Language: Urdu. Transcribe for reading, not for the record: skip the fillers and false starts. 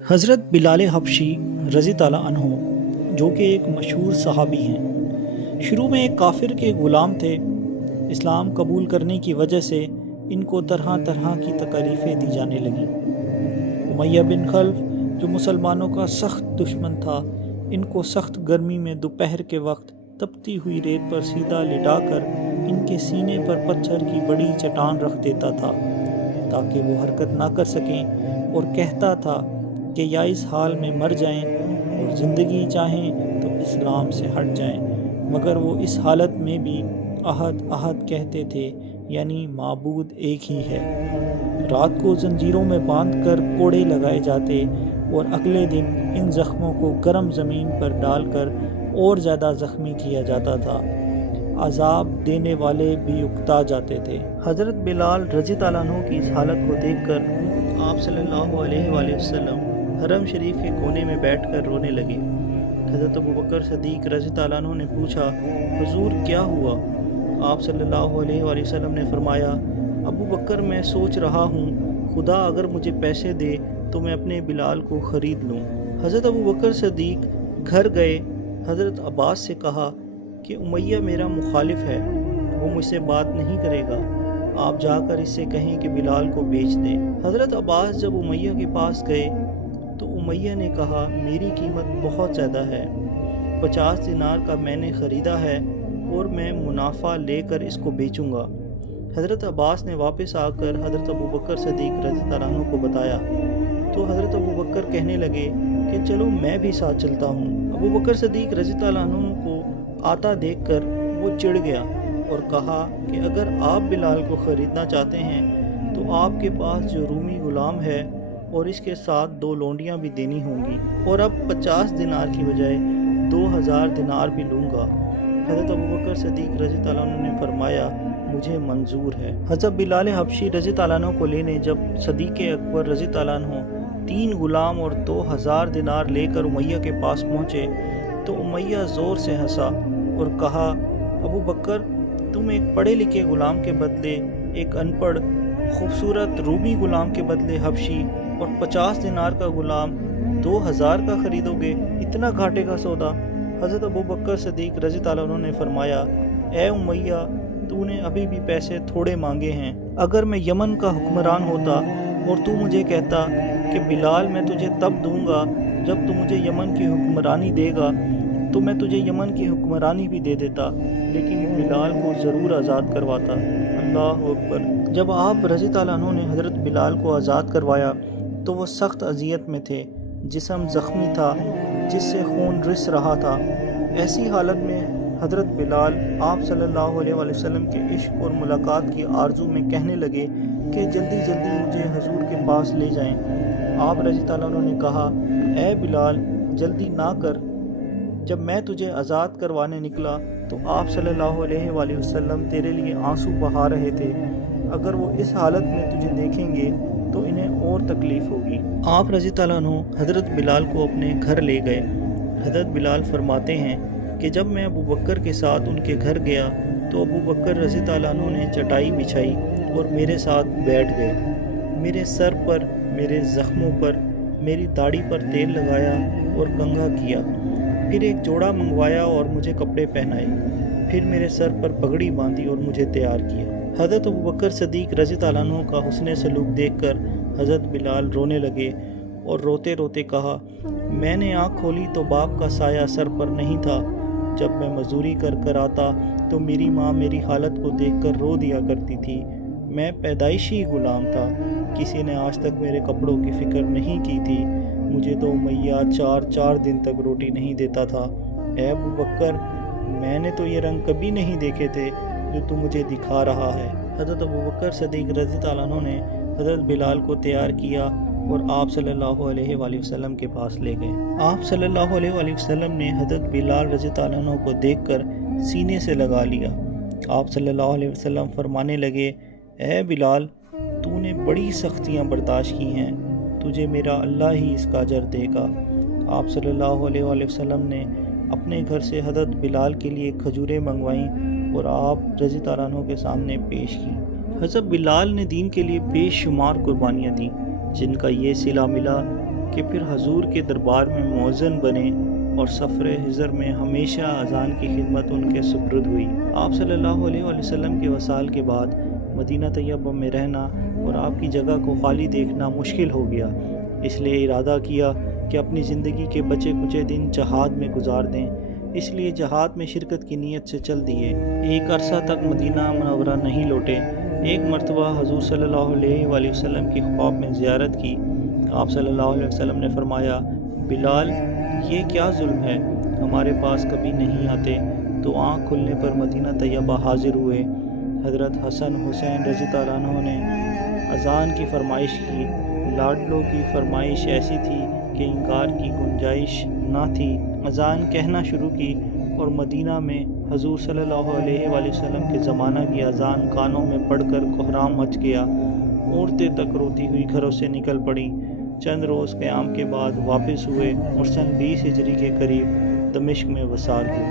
حضرت بلال حبشی رضی تعالیٰ عنہ جو کہ ایک مشہور صحابی ہیں، شروع میں ایک کافر کے غلام تھے۔ اسلام قبول کرنے کی وجہ سے ان کو طرح طرح کی تکلیفیں دی جانے لگیں۔ امیہ بن خلف جو مسلمانوں کا سخت دشمن تھا، ان کو سخت گرمی میں دوپہر کے وقت تپتی ہوئی ریت پر سیدھا لٹا کر ان کے سینے پر پتھر کی بڑی چٹان رکھ دیتا تھا تاکہ وہ حرکت نہ کر سکیں، اور کہتا تھا کہ یا اس حال میں مر جائیں اور زندگی چاہیں تو اسلام سے ہٹ جائیں، مگر وہ اس حالت میں بھی احد احد کہتے تھے، یعنی معبود ایک ہی ہے۔ رات کو زنجیروں میں باندھ کر کوڑے لگائے جاتے اور اگلے دن ان زخموں کو گرم زمین پر ڈال کر اور زیادہ زخمی کیا جاتا تھا۔ عذاب دینے والے بھی اکتا جاتے تھے۔ حضرت بلال رضی تعالیٰ عنہ کی اس حالت کو دیکھ کر آپ صلی اللہ علیہ وآلہ وسلم حرم شریف کے کونے میں بیٹھ کر رونے لگے۔ حضرت ابوبکر صدیق رضی تعالیٰ عنہ نے پوچھا، حضور کیا ہوا؟ آپ صلی اللہ علیہ وآلہ وسلم نے فرمایا، ابو بکر میں سوچ رہا ہوں خدا اگر مجھے پیسے دے تو میں اپنے بلال کو خرید لوں۔ حضرت ابوبکر صدیق گھر گئے، حضرت عباس سے کہا کہ امیہ میرا مخالف ہے، وہ مجھ سے بات نہیں کرے گا، آپ جا کر اس سے کہیں کہ بلال کو بیچ دے۔ حضرت عباس جب امیہ کے پاس گئے تو امیہ نے کہا، میری قیمت بہت زیادہ ہے، 50 دینار کا میں نے خریدا ہے اور میں منافع لے کر اس کو بیچوں گا۔ حضرت عباس نے واپس آ کر حضرت ابوبکر صدیق رضی اللہ عنہ کو بتایا تو حضرت ابوبکر کہنے لگے کہ چلو میں بھی ساتھ چلتا ہوں۔ ابوبکر صدیق رضی اللہ عنہ کو آتا دیکھ کر وہ چڑ گیا اور کہا کہ اگر آپ بلال کو خریدنا چاہتے ہیں تو آپ کے پاس جو رومی غلام ہے اور اس کے ساتھ 2 لونڈیاں بھی دینی ہوں گی، اور اب 50 دینار کی بجائے 2000 دینار بھی لوں گا۔ حضرت ابوبکر صدیق رضی اللہ عنہ نے فرمایا، مجھے منظور ہے۔ حضرت بلال حبشی رضی اللہ عنہ کو لینے جب صدیق اکبر رضی اللہ عنہ 3 غلام اور 2000 دینار لے کر امیہ کے پاس پہنچے تو امیہ زور سے ہنسا اور کہا، ابو بکر تم ایک پڑھے لکھے غلام کے بدلے ایک ان پڑھ خوبصورت رومی غلام کے بدلے حبشی اور 50 دینار کا غلام 2000 کا خریدو گے؟ اتنا گھاٹے کا سودا؟ حضرت ابوبکر صدیق رضی اللہ عنہ نے فرمایا، اے امیہ تو نے ابھی بھی پیسے تھوڑے مانگے ہیں، اگر میں یمن کا حکمران ہوتا اور تو مجھے کہتا کہ بلال میں تجھے تب دوں گا جب تو مجھے یمن کی حکمرانی دے گا تو میں تجھے یمن کی حکمرانی بھی دے دیتا، لیکن بلال کو ضرور آزاد کرواتا۔ اللہ اکبر۔ جب آپ رضی اللہ عنہ نے حضرت بلال کو آزاد کروایا تو وہ سخت اذیت میں تھے، جسم زخمی تھا جس سے خون رس رہا تھا۔ ایسی حالت میں حضرت بلال آپ صلی اللہ علیہ وآلہ وسلم کے عشق اور ملاقات کی آرزو میں کہنے لگے کہ جلدی جلدی مجھے حضور کے پاس لے جائیں۔ آپ رضی اللہ عنہ نے کہا، اے بلال جلدی نہ کر، جب میں تجھے آزاد کروانے نکلا تو آپ صلی اللہ علیہ وآلہ وسلم تیرے لیے آنسو بہا رہے تھے، اگر وہ اس حالت میں تجھے دیکھیں گے تو انہیں اور تکلیف ہوگی۔ آپ رضی اللہ عنہ حضرت بلال کو اپنے گھر لے گئے۔ حضرت بلال فرماتے ہیں کہ جب میں ابو بکر کے ساتھ ان کے گھر گیا تو ابو بکر رضی اللہ عنہ نے چٹائی بچھائی اور میرے ساتھ بیٹھ گئے، میرے سر پر، میرے زخموں پر، میری داڑھی پر تیل لگایا اور کنگھا کیا، پھر ایک جوڑا منگوایا اور مجھے کپڑے پہنائے، پھر میرے سر پر پگڑی باندھی اور مجھے تیار کیا۔ حضرت ابوبکر صدیق رضی اللہ عنہ کا حسن سلوک دیکھ کر حضرت بلال رونے لگے اور روتے روتے کہا، میں نے آنکھ کھولی تو باپ کا سایہ سر پر نہیں تھا، جب میں مزدوری کر کر آتا تو میری ماں میری حالت کو دیکھ کر رو دیا کرتی تھی، میں پیدائشی غلام تھا، کسی نے آج تک میرے کپڑوں کی فکر نہیں کی تھی، مجھے تو امیہ 4 دن تک روٹی نہیں دیتا تھا۔ اے ابو بکر میں نے تو یہ رنگ کبھی نہیں دیکھے تھے جو تو مجھے دکھا رہا ہے۔ حضرت ابوبکر صدیق رضی اللہ عنہ نے حضرت بلال کو تیار کیا اور آپ صلی اللہ علیہ وآلہ وسلم کے پاس لے گئے۔ آپ صلی اللہ علیہ وآلہ وسلم نے حضرت بلال رضی اللہ عنہ کو دیکھ کر سینے سے لگا لیا۔ آپ صلی اللہ علیہ وسلم فرمانے لگے، اے بلال تو نے بڑی سختیاں برداشت کی ہیں، تجھے میرا اللہ ہی اس کا اجر دے گا۔ آپ صلی اللہ علیہ وآلہ وسلم نے اپنے گھر سے حضرت بلال کے لیے کھجوریں منگوائیں اور آپ رضی اللہ عنہ کے سامنے پیش کی۔ حضرت بلال نے دین کے لیے بے شمار قربانیاں دیں، جن کا یہ صلہ ملا کہ پھر حضور کے دربار میں مؤذن بنے اور سفر حضر میں ہمیشہ اذان کی خدمت ان کے سپرد ہوئی۔ آپ صلی اللہ علیہ وسلم کے وصال کے بعد مدینہ طیبہ میں رہنا اور آپ کی جگہ کو خالی دیکھنا مشکل ہو گیا، اس لیے ارادہ کیا کہ اپنی زندگی کے بچے کچے دن جہاد میں گزار دیں۔ اس لیے جہاد میں شرکت کی نیت سے چل دیے۔ ایک عرصہ تک مدینہ منورہ نہیں لوٹے۔ ایک مرتبہ حضور صلی اللہ علیہ وسلم کی خواب میں زیارت کی۔ آپ صلی اللہ علیہ وسلم نے فرمایا، بلال یہ کیا ظلم ہے، ہمارے پاس کبھی نہیں آتے؟ تو آنکھ کھلنے پر مدینہ طیبہ حاضر ہوئے۔ حضرت حسن حسین رضی اللہ عنہ نے اذان کی فرمائش کی۔ لاڈلوں کی فرمائش ایسی تھی کہ انکار کی گنجائش نہ تھی۔ اذان کہنا شروع کی اور مدینہ میں حضور صلی اللہ علیہ وسلم کے زمانہ کی اذان کانوں میں پڑھ کر کوہرام مچ گیا۔ عورتیں تک روتی ہوئی گھروں سے نکل پڑیں۔ چند روز قیام کے بعد واپس ہوئے اور سن 20 ہجری کے قریب دمشق میں وصال ہوا۔